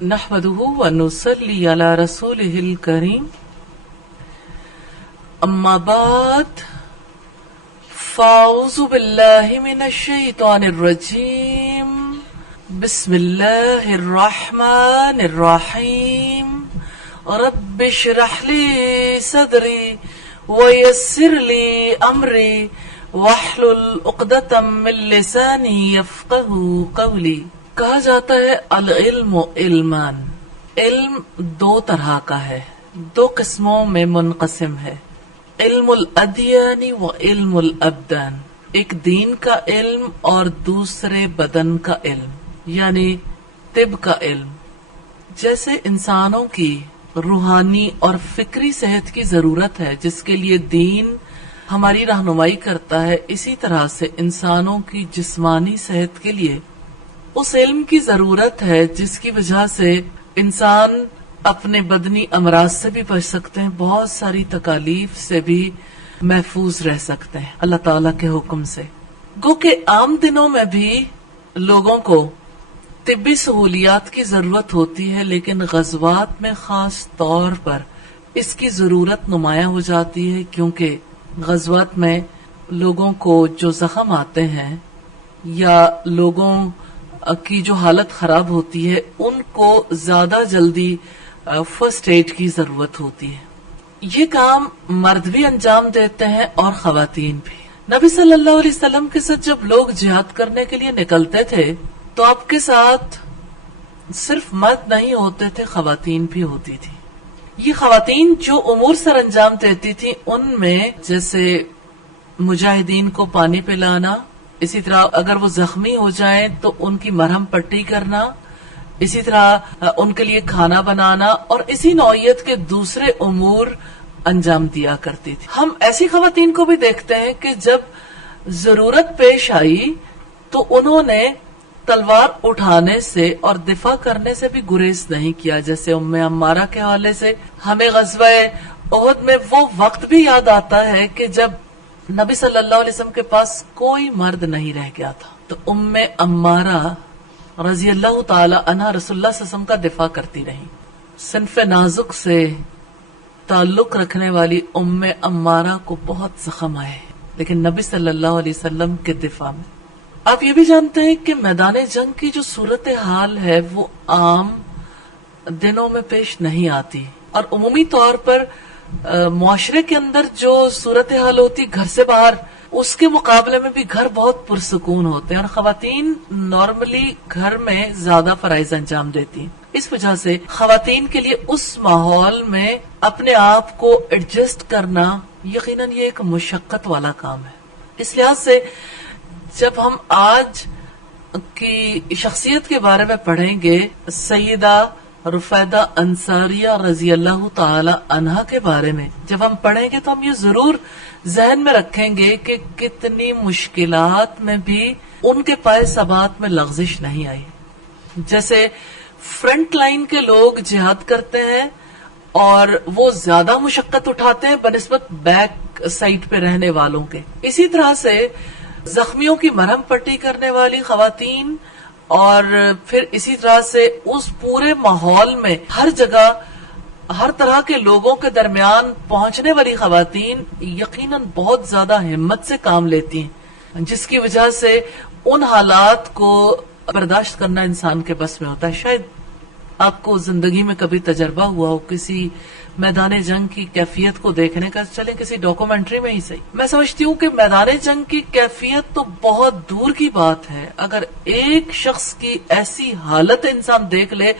نحمده ونصلي على رسوله الكريم اما بعد فاعوذ بالله من الشيطان الرجيم بسم الله الرحمن الرحيم رب اشرح لي صدري ويسر لي امري واحلل عقدة من لساني يفقهوا قولي۔ کہا جاتا ہے العلم علمان، علم دو طرح کا ہے، دو قسموں میں منقسم ہے، علم الادیان و علم الابدان، ایک دین کا علم اور دوسرے بدن کا علم یعنی طب کا علم۔ جیسے انسانوں کی روحانی اور فکری صحت کی ضرورت ہے جس کے لیے دین ہماری رہنمائی کرتا ہے، اسی طرح سے انسانوں کی جسمانی صحت کے لیے اس علم کی ضرورت ہے جس کی وجہ سے انسان اپنے بدنی امراض سے بھی بچ سکتے ہیں، بہت ساری تکالیف سے بھی محفوظ رہ سکتے ہیں اللہ تعالیٰ کے حکم سے۔ گو کہ عام دنوں میں بھی لوگوں کو طبی سہولیات کی ضرورت ہوتی ہے، لیکن غزوات میں خاص طور پر اس کی ضرورت نمایاں ہو جاتی ہے، کیونکہ غزوات میں لوگوں کو جو زخم آتے ہیں یا لوگوں کی جو حالت خراب ہوتی ہے ان کو زیادہ جلدی فرسٹ ایڈ کی ضرورت ہوتی ہے۔ یہ کام مرد بھی انجام دیتے ہیں اور خواتین بھی۔ نبی صلی اللہ علیہ وسلم کے ساتھ جب لوگ جہاد کرنے کے لیے نکلتے تھے تو آپ کے ساتھ صرف مرد نہیں ہوتے تھے، خواتین بھی ہوتی تھی۔ یہ خواتین جو امور سر انجام دیتی تھی ان میں جیسے مجاہدین کو پانی پلانا، اسی طرح اگر وہ زخمی ہو جائیں تو ان کی مرہم پٹی کرنا، اسی طرح ان کے لیے کھانا بنانا اور اسی نوعیت کے دوسرے امور انجام دیا کرتی تھی۔ ہم ایسی خواتین کو بھی دیکھتے ہیں کہ جب ضرورت پیش آئی تو انہوں نے تلوار اٹھانے سے اور دفاع کرنے سے بھی گریز نہیں کیا، جیسے ام عمارہ کے حوالے سے ہمیں غزوہ احد میں وہ وقت بھی یاد آتا ہے کہ جب نبی صلی اللہ علیہ وسلم کے پاس کوئی مرد نہیں رہ گیا تھا تو ام عمارہ رضی اللہ تعالی عنہ رسول اللہ صلی اللہ علیہ وسلم کا دفاع کرتی رہی۔ صنف نازک سے تعلق رکھنے والی ام عمارہ کو بہت زخم آئے، لیکن نبی صلی اللہ علیہ وسلم کے دفاع میں۔ آپ یہ بھی جانتے ہیں کہ میدان جنگ کی جو صورتحال ہے وہ عام دنوں میں پیش نہیں آتی، اور عمومی طور پر معاشرے کے اندر جو صورتحال ہوتی گھر سے باہر اس کے مقابلے میں بھی گھر بہت پرسکون ہوتے ہیں، اور خواتین نارملی گھر میں زیادہ فرائض انجام دیتی ہیں۔ اس وجہ سے خواتین کے لیے اس ماحول میں اپنے آپ کو ایڈجسٹ کرنا یقیناً یہ ایک مشقت والا کام ہے۔ اس لحاظ سے جب ہم آج کی شخصیت کے بارے میں پڑھیں گے، سیدہ رفیدہ انصاریہ رضی اللہ تعالی عنہا کے بارے میں جب ہم پڑھیں گے تو ہم یہ ضرور ذہن میں رکھیں گے کہ کتنی مشکلات میں بھی ان کے پائے ثبات میں لغزش نہیں آئی۔ جیسے فرنٹ لائن کے لوگ جہاد کرتے ہیں اور وہ زیادہ مشقت اٹھاتے ہیں بنسبت بیک سائڈ پہ رہنے والوں کے، اسی طرح سے زخمیوں کی مرہم پٹی کرنے والی خواتین اور پھر اسی طرح سے اس پورے ماحول میں ہر جگہ ہر طرح کے لوگوں کے درمیان پہنچنے والی خواتین یقیناً بہت زیادہ ہمت سے کام لیتی ہیں، جس کی وجہ سے ان حالات کو برداشت کرنا انسان کے بس میں ہوتا ہے۔ شاید آپ کو زندگی میں کبھی تجربہ ہوا ہو کسی میدان جنگ کی کیفیت کو دیکھنے کا، چلے کسی ڈاکومنٹری میں ہی صحیح۔ میں سمجھتی ہوں کہ میدان جنگ کی کیفیت تو بہت دور کی بات ہے، اگر ایک شخص کی ایسی حالت انسان دیکھ لے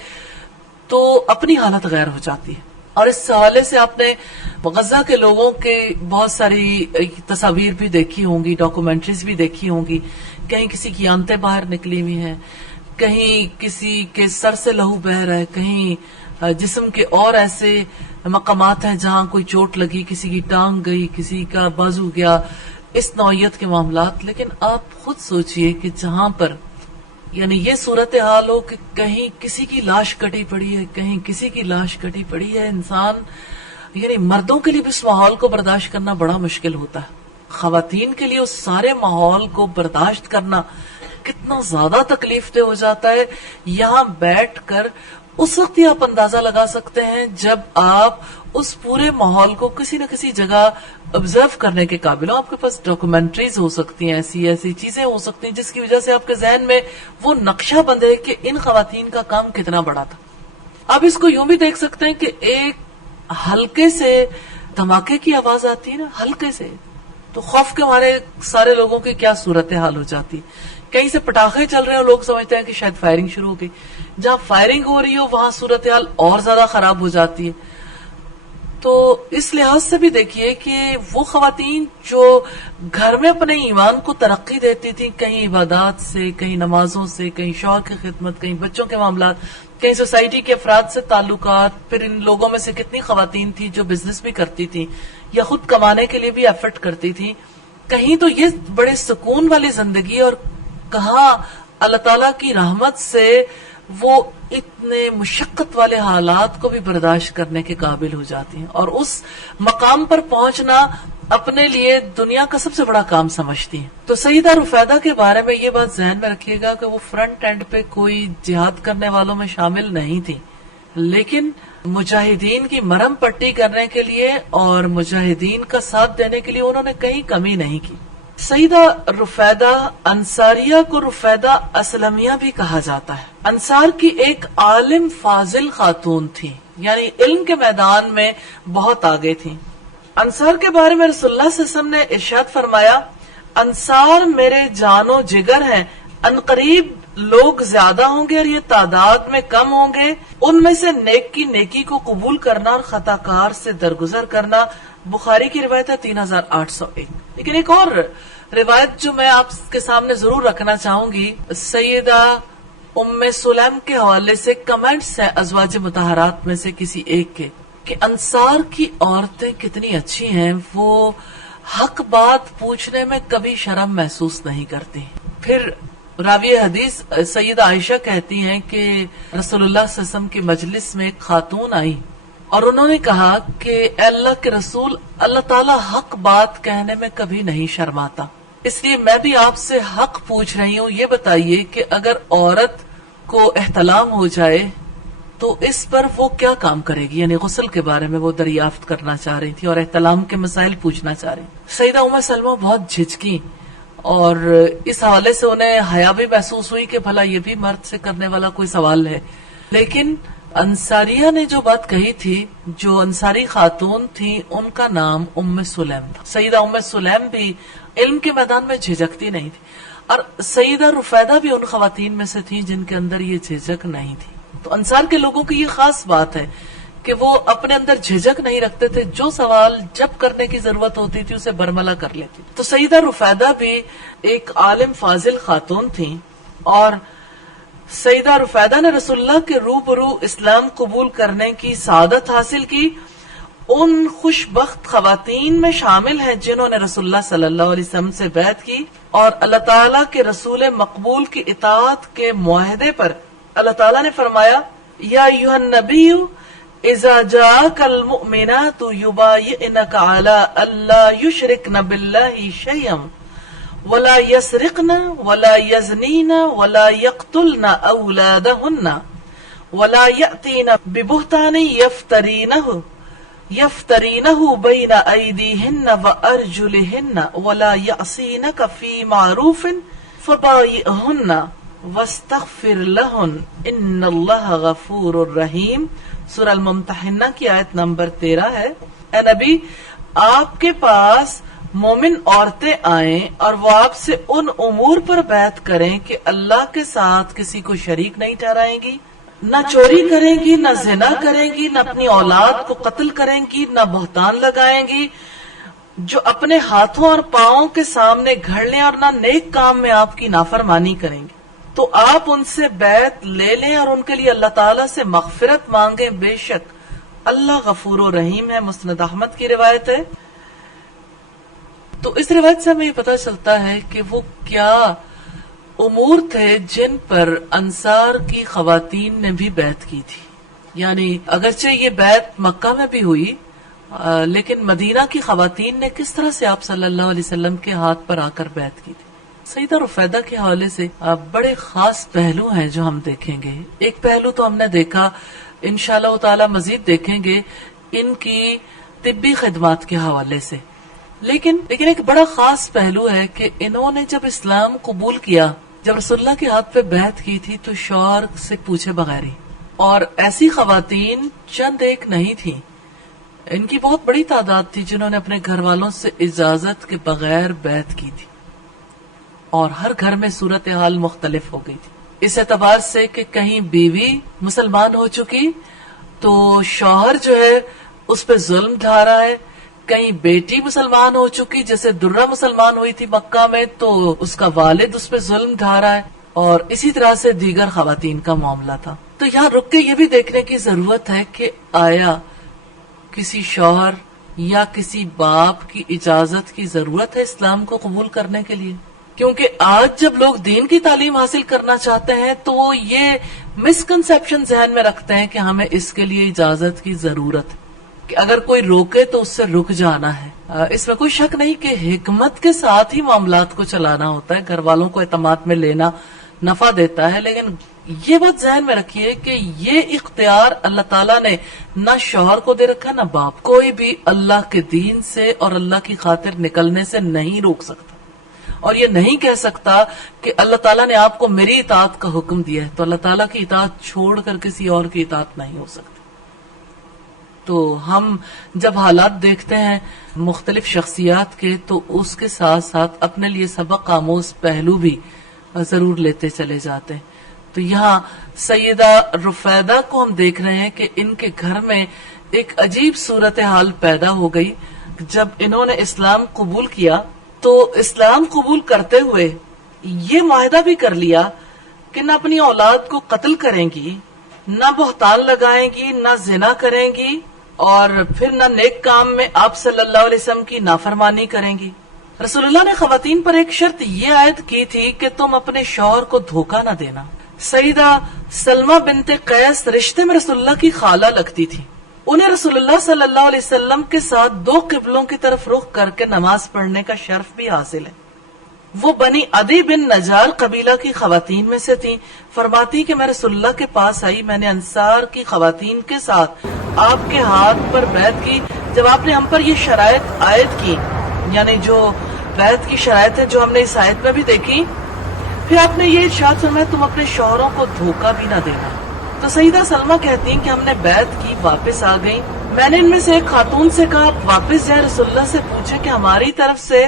تو اپنی حالت غیر ہو جاتی ہے۔ اور اس حوالے سے آپ نے غزہ کے لوگوں کے بہت ساری تصاویر بھی دیکھی ہوں گی، ڈاکومنٹریز بھی دیکھی ہوں گی، کہیں کسی کی آنتیں باہر نکلی ہوئی ہیں، کہیں کسی کے سر سے لہو بہہ رہا ہے، کہیں جسم کے اور ایسے مقامات ہیں جہاں کوئی چوٹ لگی، کسی کی ٹانگ گئی، کسی کا بازو گیا، اس نوعیت کے معاملات۔ لیکن آپ خود سوچئے کہ جہاں پر یعنی یہ صورتحال ہو کہ کہیں کسی کی لاش کٹی پڑی ہے، کہیں کسی کی لاش کٹی پڑی ہے، انسان یعنی مردوں کے لیے بھی اس ماحول کو برداشت کرنا بڑا مشکل ہوتا ہے، خواتین کے لیے اس سارے ماحول کو برداشت کرنا کتنا زیادہ تکلیف دہ ہو جاتا ہے۔ یہاں بیٹھ کر اس وقت ہی آپ اندازہ لگا سکتے ہیں جب آپ اس پورے ماحول کو کسی نہ کسی جگہ آبزرو کرنے کے قابل ہوں. آپ کے پاس ڈاکومنٹریز ہو سکتی ہیں، ایسی چیزیں ہو سکتی ہیں جس کی وجہ سے آپ کے ذہن میں وہ نقشہ بندھے کہ ان خواتین کا کام کتنا بڑا تھا. آپ اس کو یوں بھی دیکھ سکتے ہیں کہ ایک ہلکے سے دھماکے کی آواز آتی ہے نا، ہلکے سے، تو خوف کے مارے سارے لوگوں کی کیا صورتحال ہو جاتی. کہیں سے پٹاخے چل رہے ہیں اور لوگ سمجھتے ہیں کہ شاید فائرنگ شروع ہو گئی. جہاں فائرنگ ہو رہی ہو وہاں صورتحال اور زیادہ خراب ہو جاتی ہے. تو اس لحاظ سے بھی دیکھیے کہ وہ خواتین جو گھر میں اپنے ایمان کو ترقی دیتی تھی، کہیں عبادات سے، کہیں نمازوں سے، کہیں شوہر کی خدمت، کہیں بچوں کے معاملات، کہیں سوسائٹی کے افراد سے تعلقات. پھر ان لوگوں میں سے کتنی خواتین تھی جو بزنس بھی کرتی تھی یا خود کمانے کے لیے بھی ایفرٹ کرتی تھی. کہیں تو یہ بڑے سکون والی زندگی، اور کہاں اللہ تعالیٰ کی رحمت سے وہ اتنے مشقت والے حالات کو بھی برداشت کرنے کے قابل ہو جاتی ہیں، اور اس مقام پر پہنچنا اپنے لیے دنیا کا سب سے بڑا کام سمجھتی ہیں. تو سیدہ رفیدہ کے بارے میں یہ بات ذہن میں رکھیے گا کہ وہ فرنٹ اینڈ پہ کوئی جہاد کرنے والوں میں شامل نہیں تھی، لیکن مجاہدین کی مرہم پٹی کرنے کے لیے اور مجاہدین کا ساتھ دینے کے لیے انہوں نے کہیں کمی نہیں کی. سیدہ رفیدہ انصاریہ کو رفیدہ اسلمیہ بھی کہا جاتا ہے. انصار کی ایک عالم فاضل خاتون تھی، یعنی علم کے میدان میں بہت آگے تھی. انصار کے بارے میں رسول اللہ صلی اللہ علیہ وسلم نے ارشاد فرمایا، انصار میرے جان و جگر ہیں، عنقریب لوگ زیادہ ہوں گے اور یہ تعداد میں کم ہوں گے. ان میں سے نیک کی نیکی کو قبول کرنا اور خطا کار سے درگزر کرنا. بخاری کی روایت ہے 3801. لیکن ایک اور روایت جو میں آپ کے سامنے ضرور رکھنا چاہوں گی، سیدہ ام سلیم کے حوالے سے کمنٹس ہیں ازواج مطہرات میں سے کسی ایک کے، کہ انصار کی عورتیں کتنی اچھی ہیں، وہ حق بات پوچھنے میں کبھی شرم محسوس نہیں کرتی. پھر راوی حدیث سیدہ عائشہ کہتی ہیں کہ رسول اللہ صلی اللہ علیہ وسلم کی مجلس میں ایک خاتون آئی اور انہوں نے کہا کہ اے اللہ کے رسول، اللہ تعالیٰ حق بات کہنے میں کبھی نہیں شرماتا، اس لیے میں بھی آپ سے حق پوچھ رہی ہوں. یہ بتائیے کہ اگر عورت کو احتلام ہو جائے تو اس پر وہ کیا کام کرے گی. یعنی غسل کے بارے میں وہ دریافت کرنا چاہ رہی تھی اور احتلام کے مسائل پوچھنا چاہ رہی. سیدہ ام سلمہ بہت جھجکی اور اس حوالے سے انہیں حیا بھی محسوس ہوئی کہ بھلا یہ بھی مرد سے کرنے والا کوئی سوال ہے. لیکن انصاریہ نے جو بات کہی تھی، جو انصاری خاتون تھی، ان کا نام ام سلیم تھا. سیدہ ام سلیم بھی علم کے میدان میں جھجکتی نہیں تھی، اور سیدہ رفیدہ بھی ان خواتین میں سے تھیں جن کے اندر یہ جھجک نہیں تھی. تو انصار کے لوگوں کی یہ خاص بات ہے کہ وہ اپنے اندر جھجک نہیں رکھتے تھے، جو سوال جب کرنے کی ضرورت ہوتی تھی اسے برملا کر لیتی. تو سیدہ رفیدہ بھی ایک عالم فاضل خاتون تھیں، اور سیدہ رفیدہ نے رسول اللہ کے روبرو اسلام قبول کرنے کی سعادت حاصل کی. ان خوش بخت خواتین میں شامل ہیں جنہوں نے رسول اللہ صلی اللہ علیہ وسلم سے بیعت کی، اور اللہ تعالیٰ کے رسول مقبول کی اطاعت کے معاہدے پر اللہ تعالیٰ نے فرمایا، یا ایھا النبی اذا جاءک المؤمنات یبایعنک علی الا یشرکن باللہ شیئا ولا یسرقن ولا یزنین ولا یقتلن اولادہن ولا یأتین ببہتان یفترینہ بین ایدیہن وارجلہن ولا یعصینک فی معروف فبایعہن واستغفر لہن ان اللہ غفور الرحیم. سورہ الممتحنہ کی آیت نمبر 13 ہے. اے نبی، آپ کے پاس مومن عورتیں آئیں اور وہ آپ سے ان امور پر بیعت کریں کہ اللہ کے ساتھ کسی کو شریک نہیں ٹھہرائیں گی، نہ چوری کریں گی، نہ زنا کریں گی، نہ اپنی اولاد کو قتل کریں گی، نہ بہتان لگائیں گی، جو اپنے ہاتھوں اور پاؤں کے سامنے گھڑ لیں، اور نہ نیک کام میں آپ کی نافرمانی کریں گے. تو آپ ان سے بیعت لے لیں اور ان کے لیے اللہ تعالیٰ سے مغفرت مانگیں، بے شک اللہ غفور و رحیم ہے. مسند احمد کی روایت ہے. تو اس روایت سے ہمیں یہ پتہ چلتا ہے کہ وہ کیا امور تھے جن پر انصار کی خواتین نے بھی بیعت کی تھی. یعنی اگرچہ یہ بیعت مکہ میں بھی ہوئی، لیکن مدینہ کی خواتین نے کس طرح سے آپ صلی اللہ علیہ وسلم کے ہاتھ پر آ کر بیعت کی تھی. سیدہ رفیدہ کے حوالے سے بڑے خاص پہلو ہیں جو ہم دیکھیں گے. ایک پہلو تو ہم نے دیکھا، انشاءاللہ تعالی مزید دیکھیں گے ان کی طبی خدمات کے حوالے سے. لیکن ایک بڑا خاص پہلو ہے کہ انہوں نے جب اسلام قبول کیا، جب رسول اللہ کے ہاتھ پہ بیعت کی تھی تو شوہر سے پوچھے بغیر ہی. اور ایسی خواتین چند ایک نہیں تھیں، ان کی بہت بڑی تعداد تھی جنہوں نے اپنے گھر والوں سے اجازت کے بغیر بیعت کی تھی. اور ہر گھر میں صورتحال مختلف ہو گئی تھی، اس اعتبار سے کہ کہیں بیوی مسلمان ہو چکی تو شوہر جو ہے اس پہ ظلم ڈھا رہا ہے، کہیں بیٹی مسلمان ہو چکی جیسے درہ مسلمان ہوئی تھی مکہ میں تو اس کا والد اس پہ ظلم ڈھا رہا ہے، اور اسی طرح سے دیگر خواتین کا معاملہ تھا. تو یہاں رک کے یہ بھی دیکھنے کی ضرورت ہے کہ آیا کسی شوہر یا کسی باپ کی اجازت کی ضرورت ہے اسلام کو قبول کرنے کے لیے؟ کیونکہ آج جب لوگ دین کی تعلیم حاصل کرنا چاہتے ہیں تو وہ یہ مسکنسیپشن ذہن میں رکھتے ہیں کہ ہمیں اس کے لیے اجازت کی ضرورت ہے، کہ اگر کوئی روکے تو اس سے رک جانا ہے. اس میں کوئی شک نہیں کہ حکمت کے ساتھ ہی معاملات کو چلانا ہوتا ہے، گھر والوں کو اعتماد میں لینا نفع دیتا ہے. لیکن یہ بات ذہن میں رکھیے کہ یہ اختیار اللہ تعالیٰ نے نہ شوہر کو دے رکھا نہ باپ. کوئی بھی اللہ کے دین سے اور اللہ کی خاطر نکلنے سے نہیں روک سکتا، اور یہ نہیں کہہ سکتا کہ اللہ تعالیٰ نے آپ کو میری اطاعت کا حکم دیا ہے تو اللہ تعالیٰ کی اطاعت چھوڑ کر کسی اور کی اطاعت نہیں ہو سکتی. تو ہم جب حالات دیکھتے ہیں مختلف شخصیات کے تو اس کے ساتھ ساتھ اپنے لیے سبق آموز پہلو بھی ضرور لیتے چلے جاتے ہیں. تو یہاں سیدہ رفیدہ کو ہم دیکھ رہے ہیں کہ ان کے گھر میں ایک عجیب صورتحال پیدا ہو گئی. جب انہوں نے اسلام قبول کیا تو اسلام قبول کرتے ہوئے یہ معاہدہ بھی کر لیا کہ نہ اپنی اولاد کو قتل کریں گی، نہ بہتان لگائیں گی، نہ زنا کریں گی، اور پھر نہ نیک کام میں آپ صلی اللہ علیہ وسلم کی نافرمانی کریں گی. رسول اللہ نے خواتین پر ایک شرط یہ عائد کی تھی کہ تم اپنے شوہر کو دھوکہ نہ دینا. سیدہ سلمہ بنت قیس رشتے میں رسول اللہ کی خالہ لگتی تھی. انہیں رسول اللہ صلی اللہ علیہ وسلم کے ساتھ 2 قبلوں کی طرف رخ کر کے نماز پڑھنے کا شرف بھی حاصل ہے. وہ بنی عدی بن نجار قبیلہ کی خواتین میں سے تھیں. فرماتی کہ میں رسول اللہ کے پاس آئی، میں نے انصار کی خواتین کے ساتھ آپ کے ہاتھ پر بیعت کی. جب آپ نے ہم پر یہ شرائط عائد کی، یعنی جو بیعت کی شرائط ہے جو ہم نے اس آیت میں بھی دیکھی، پھر آپ نے یہ ارشاد فرمایا تم اپنے شوہروں کو دھوکہ بھی نہ دینا. تو سیدہ سلمہ کہتی ہیں کہ ہم نے بیعت کی، واپس آ گئی. میں نے ان میں سے ایک خاتون سے کہا آپ واپس جائیں، رسول اللہ سے پوچھیں کہ ہماری طرف سے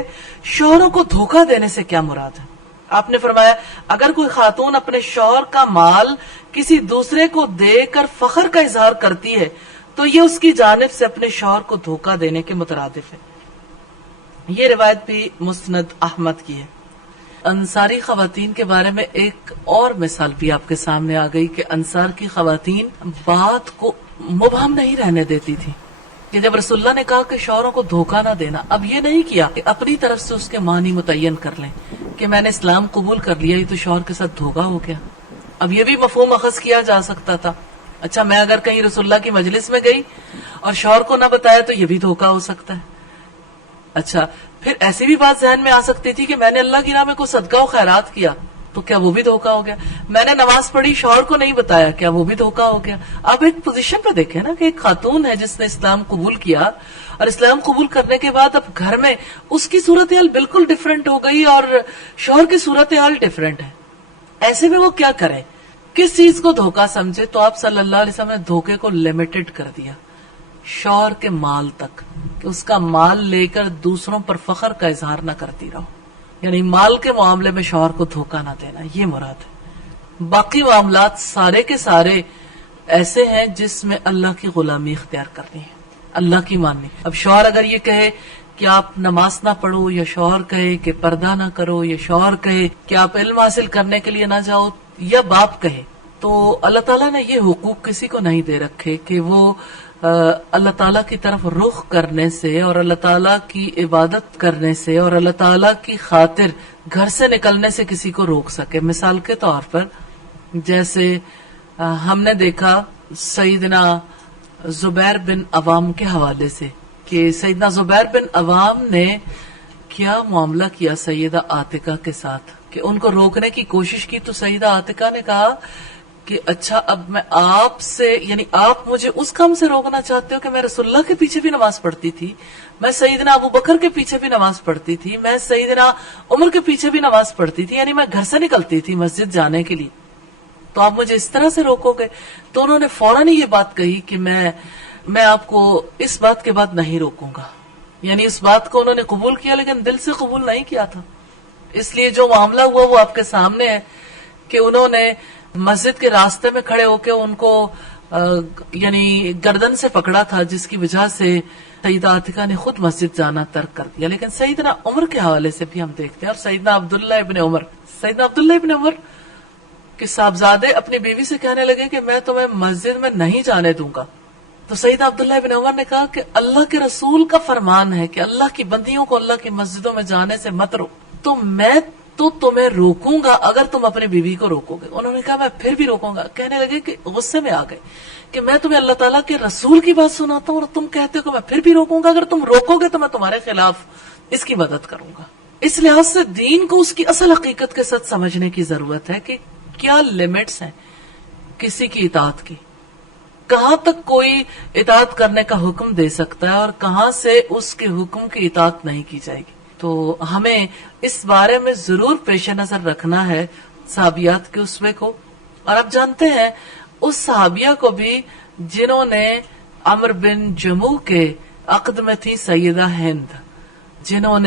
شوہروں کو دھوکہ دینے سے کیا مراد ہے. آپ نے فرمایا اگر کوئی خاتون اپنے شوہر کا مال کسی دوسرے کو دے کر فخر کا اظہار کرتی ہے تو یہ اس کی جانب سے اپنے شوہر کو دھوکہ دینے کے مترادف ہے. یہ روایت بھی مسند احمد کی ہے. انصاری خواتین کے بارے میں ایک اور مثال بھی آپ کے سامنے آ گئی کہ انصار کی خواتین بات کو مبہم نہیں رہنے دیتی تھی کہ جب رسول اللہ نے کہا کہ شوہروں کو دھوکہ نہ دینا، اب یہ نہیں کیا کہ اپنی طرف سے اس کے معنی متعین کر لیں کہ میں نے اسلام قبول کر لیا، یہ تو شوہر کے ساتھ دھوکہ ہو گیا. اب یہ بھی مفہوم اخذ کیا جا سکتا تھا، اچھا میں اگر کہیں رسول اللہ کی مجلس میں گئی اور شوہر کو نہ بتایا تو یہ بھی دھوکہ ہو سکتا ہے. اچھا پھر ایسی بھی بات ذہن میں آ سکتی تھی کہ میں نے اللہ کی راہ میں کوئی صدقہ و خیرات کیا تو کیا وہ بھی دھوکہ ہو گیا. میں نے نماز پڑھی شوہر کو نہیں بتایا، کیا وہ بھی دھوکہ ہو گیا. اب ایک پوزیشن پہ دیکھیں نا کہ ایک خاتون ہے جس نے اسلام قبول کیا، اور اسلام قبول کرنے کے بعد اب گھر میں اس کی صورتحال بالکل ڈیفرنٹ ہو گئی اور شوہر کی صورتحال ڈیفرنٹ ہے. ایسے میں وہ کیا کرے، کس چیز کو دھوکہ سمجھے؟ تو آپ صلی اللہ علیہ وسلم نے دھوکے کو لمیٹڈ کر دیا شوہر کے مال تک، کہ اس کا مال لے کر دوسروں پر فخر کا اظہار نہ کرتی رہو. یعنی مال کے معاملے میں شوہر کو دھوکہ نہ دینا، یہ مراد ہے. باقی معاملات سارے کے سارے ایسے ہیں جس میں اللہ کی غلامی اختیار کرنی ہے، اللہ کی ماننی. اب شوہر اگر یہ کہے کہ آپ نماز نہ پڑھو، یا شوہر کہے کہ پردہ نہ کرو، یا شوہر کہے کہ آپ علم حاصل کرنے کے لیے نہ جاؤ، یا باپ کہے، تو اللہ تعالیٰ نے یہ حقوق کسی کو نہیں دے رکھے کہ وہ اللہ تعالیٰ کی طرف رخ کرنے سے اور اللہ تعالیٰ کی عبادت کرنے سے اور اللہ تعالیٰ کی خاطر گھر سے نکلنے سے کسی کو روک سکے. مثال کے طور پر جیسے ہم نے دیکھا سیدنا زبیر بن عوام کے حوالے سے کہ سیدنا زبیر بن عوام نے کیا معاملہ کیا سیدہ عاتقہ کے ساتھ کہ ان کو روکنے کی کوشش کی تو سیدہ عاتقہ نے کہا کہ اچھا اب میں آپ سے یعنی آپ مجھے اس کام سے روکنا چاہتے ہو کہ میں رسول اللہ کے پیچھے بھی نماز پڑھتی تھی، میں سیدنا ابو بکر کے پیچھے بھی نماز پڑھتی تھی، میں سیدنا عمر کے پیچھے بھی نماز پڑھتی تھی، یعنی میں گھر سے نکلتی تھی مسجد جانے کے لیے، تو آپ مجھے اس طرح سے روکو گے؟ تو انہوں نے فوراً یہ بات کہی کہ میں آپ کو اس بات کے بعد نہیں روکوں گا. یعنی اس بات کو انہوں نے قبول کیا لیکن دل سے قبول نہیں کیا تھا. اس لیے جو معاملہ ہوا وہ آپ کے سامنے ہے کہ انہوں نے مسجد کے راستے میں کھڑے ہو کے ان کو یعنی گردن سے پکڑا تھا، جس کی وجہ سے سیدہ عاتقہ نے خود مسجد جانا ترک کر دیا. لیکن سیدنا عمر کے حوالے سے بھی ہم دیکھتے ہیں، اور سیدنا عبداللہ ابن عمر کہ صاحبزادے اپنی بیوی سے کہنے لگے کہ میں تمہیں مسجد میں نہیں جانے دوں گا، تو سیدنا عبداللہ ابن عمر نے کہا کہ اللہ کے رسول کا فرمان ہے کہ اللہ کی بندیوں کو اللہ کی مسجدوں میں جانے سے مت روک، تو میں تو تمہیں روکوں گا اگر تم اپنی بیوی کو روکو گے. انہوں نے کہا میں پھر بھی روکوں گا. کہنے لگے کہ غصے میں آ گئے کہ میں تمہیں اللہ تعالیٰ کے رسول کی بات سناتا ہوں اور تم کہتے ہو کہ میں پھر بھی روکوں گا، اگر تم روکو گے تو میں تمہارے خلاف اس کی مدد کروں گا. اس لحاظ سے دین کو اس کی اصل حقیقت کے ساتھ سمجھنے کی ضرورت ہے کہ کیا لمٹس ہیں کسی کی اطاعت کی، کہاں تک کوئی اطاعت کرنے کا حکم دے سکتا ہے اور کہاں سے اس کے حکم کی اطاعت نہیں کی جائے گی. تو ہمیں اس بارے میں ضرور پیش نظر رکھنا ہے صحابیات کے اسوے کو. اور آپ جانتے ہیں اس صحابیہ کو بھی جنہوں نے عمر بن جموح کے عقد میں تھی سیدہ ہند، جنہوں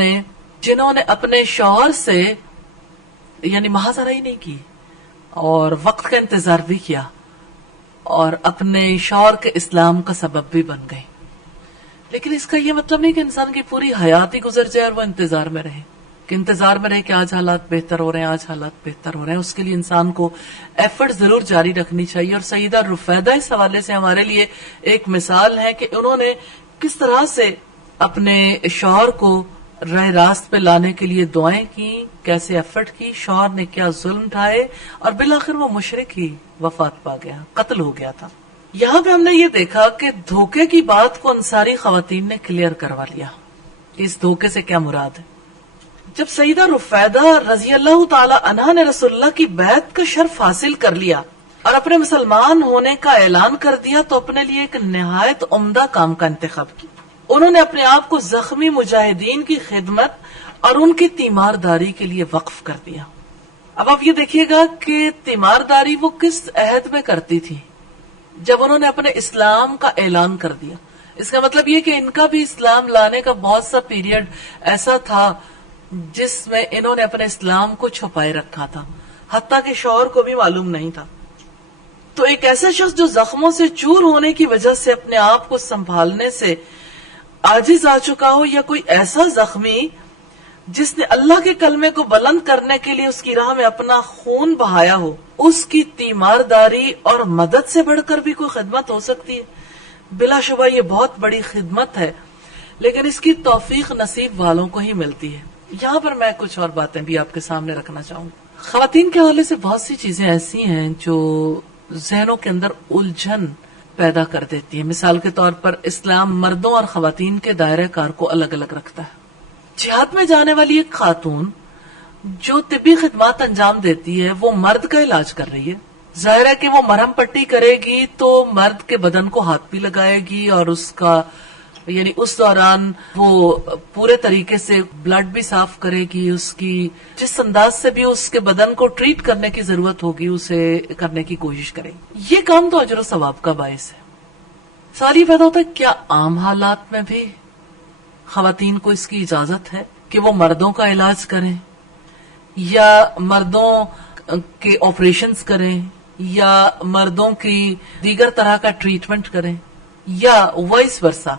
نے اپنے شوہر سے یعنی محاذرہ ہی نہیں کی اور وقت کا انتظار بھی کیا اور اپنے شوہر کے اسلام کا سبب بھی بن گئی. لیکن اس کا یہ مطلب نہیں کہ انسان کی پوری حیات ہی گزر جائے اور وہ انتظار میں رہے کہ آج حالات بہتر ہو رہے ہیں. اس کے لیے انسان کو ایفرٹ ضرور جاری رکھنی چاہیے. اور سیدہ رفیدہ اس حوالے سے ہمارے لیے ایک مثال ہے کہ انہوں نے کس طرح سے اپنے شوہر کو راہ راست پہ لانے کے لیے دعائیں کی، کیسے ایفرٹ کی، شوہر نے کیا ظلم ڈھائے اور بالآخر وہ مشرک ہی وفات پا گیا، قتل ہو گیا تھا. یہاں پہ ہم نے یہ دیکھا کہ دھوکے کی بات کو انصاری خواتین نے کلیئر کروا لیا کہ اس دھوکے سے کیا مراد ہے. جب سیدہ رفیدہ رضی اللہ تعالی عنہا نے رسول اللہ کی بیعت کا شرف حاصل کر لیا اور اپنے مسلمان ہونے کا اعلان کر دیا تو اپنے لیے ایک نہایت عمدہ کام کا انتخاب کیا. انہوں نے اپنے آپ کو زخمی مجاہدین کی خدمت اور ان کی تیمارداری کے لیے وقف کر دیا. اب آپ یہ دیکھیے گا کہ تیمارداری وہ کس عہد میں کرتی تھی؟ جب انہوں نے اپنے اسلام کا اعلان کر دیا. اس کا مطلب یہ کہ ان کا بھی اسلام لانے کا بہت سا پیریڈ ایسا تھا جس میں انہوں نے اپنے اسلام کو چھپائے رکھا تھا، حتیٰ کہ شوہر کو بھی معلوم نہیں تھا. تو ایک ایسا شخص جو زخموں سے چور ہونے کی وجہ سے اپنے آپ کو سنبھالنے سے عاجز آ چکا ہو، یا کوئی ایسا زخمی جس نے اللہ کے کلمے کو بلند کرنے کے لیے اس کی راہ میں اپنا خون بہایا ہو، اس کی تیمارداری اور مدد سے بڑھ کر بھی کوئی خدمت ہو سکتی ہے؟ بلا شبہ یہ بہت بڑی خدمت ہے، لیکن اس کی توفیق نصیب والوں کو ہی ملتی ہے. یہاں پر میں کچھ اور باتیں بھی آپ کے سامنے رکھنا چاہوں گا. خواتین کے حوالے سے بہت سی چیزیں ایسی ہیں جو ذہنوں کے اندر الجھن پیدا کر دیتی ہیں. مثال کے طور پر اسلام مردوں اور خواتین کے دائرہ کار کو الگ الگ رکھتا ہے. جہاد میں جانے والی ایک خاتون جو طبی خدمات انجام دیتی ہے وہ مرد کا علاج کر رہی ہے. ظاہر ہے کہ وہ مرہم پٹی کرے گی تو مرد کے بدن کو ہاتھ بھی لگائے گی اور اس کا یعنی اس دوران وہ پورے طریقے سے بلڈ بھی صاف کرے گی، اس کی جس انداز سے بھی اس کے بدن کو ٹریٹ کرنے کی ضرورت ہوگی اسے کرنے کی کوشش کرے گی. یہ کام تو اجر و ثواب کا باعث ہے. سوال یہ پیدا ہوتا ہے کیا عام حالات میں بھی خواتین کو اس کی اجازت ہے کہ وہ مردوں کا علاج کریں یا مردوں کے آپریشنز کریں یا مردوں کی دیگر طرح کا ٹریٹمنٹ کریں، یا وائس ورثہ؟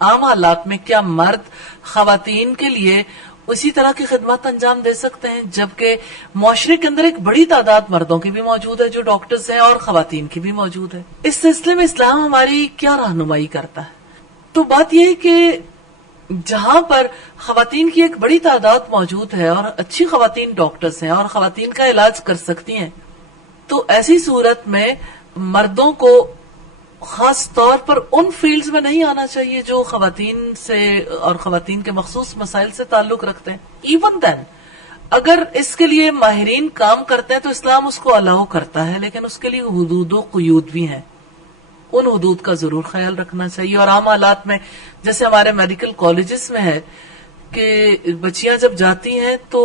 عام حالات میں کیا مرد خواتین کے لیے اسی طرح کی خدمات انجام دے سکتے ہیں؟ جبکہ معاشرے کے اندر ایک بڑی تعداد مردوں کی بھی موجود ہے جو ڈاکٹرز ہیں اور خواتین کی بھی موجود ہے. اس سلسلے میں اسلام ہماری کیا رہنمائی کرتا ہے؟ تو بات یہ ہے کہ جہاں پر خواتین کی ایک بڑی تعداد موجود ہے اور اچھی خواتین ڈاکٹرز ہیں اور خواتین کا علاج کر سکتی ہیں، تو ایسی صورت میں مردوں کو خاص طور پر ان فیلڈز میں نہیں آنا چاہیے جو خواتین سے اور خواتین کے مخصوص مسائل سے تعلق رکھتے ہیں. ایون دین اگر اس کے لیے ماہرین کام کرتے ہیں تو اسلام اس کو الاؤ کرتا ہے، لیکن اس کے لیے حدود و قیود بھی ہیں. ان حدود کا ضرور خیال رکھنا چاہیے. اور عام حالات میں جیسے ہمارے میڈیکل کالجز میں ہے کہ بچیاں جب جاتی ہیں تو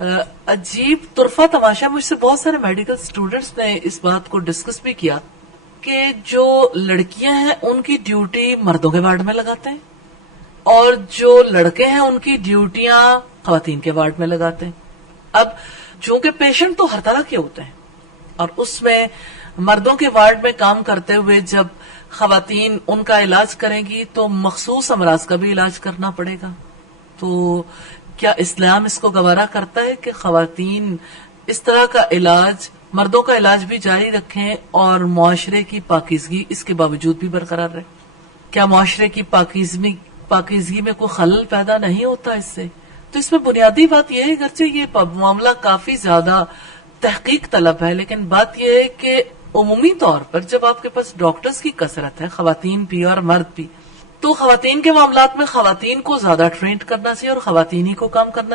عجیب طرفہ تماشا، مجھ سے بہت سارے میڈیکل اسٹوڈینٹس نے اس بات کو ڈسکس بھی کیا کہ جو لڑکیاں ہیں ان کی ڈیوٹی مردوں کے وارڈ میں لگاتے ہیں اور جو لڑکے ہیں ان کی ڈیوٹیاں خواتین کے وارڈ میں لگاتے ہیں. اب چونکہ پیشنٹ تو ہر طرح کے ہوتے ہیں اور اس میں مردوں کے وارڈ میں کام کرتے ہوئے جب خواتین ان کا علاج کریں گی تو مخصوص امراض کا بھی علاج کرنا پڑے گا. تو کیا اسلام اس کو گوارا کرتا ہے کہ خواتین اس طرح کا علاج، مردوں کا علاج بھی جاری رکھیں اور معاشرے کی پاکیزگی اس کے باوجود بھی برقرار رہے؟ کیا معاشرے کی پاکیزگی میں کوئی خلل پیدا نہیں ہوتا اس سے؟ تو اس میں بنیادی بات یہ ہے، گرچہ یہ معاملہ کافی زیادہ تحقیق طلب ہے، لیکن بات یہ ہے کہ عمومی طور پر جب آپ کے پاس ڈاکٹرز کی کثرت ہے، خواتین بھی اور مرد بھی، تو خواتین کے معاملات میں خواتین کو زیادہ ٹرینڈ کرنا چاہیے اور خواتین ہی کو کام کرنا